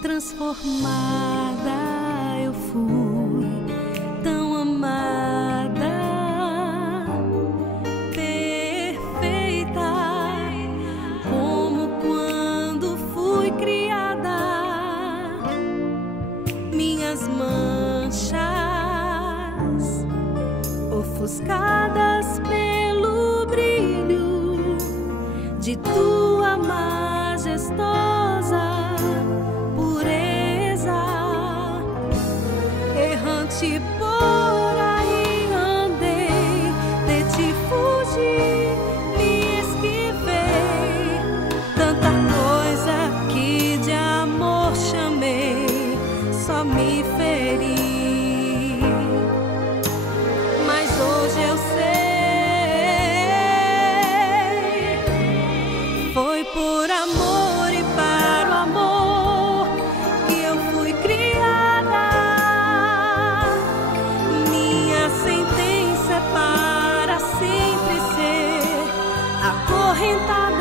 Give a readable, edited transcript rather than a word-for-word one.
Transformada eu fui, tão amada, perfeita, como quando fui criada. Minhas manchas ofuscadas pelo brilho de tua majestosa pureza. Errante por aí andei, de ti fugi, me esquivei. Tanta coisa que de amor chamei, só me feri. Mas hoje eu sei, foi por amor e para o amor que eu fui criada. Minha sentença é para sempre ser acorrentada.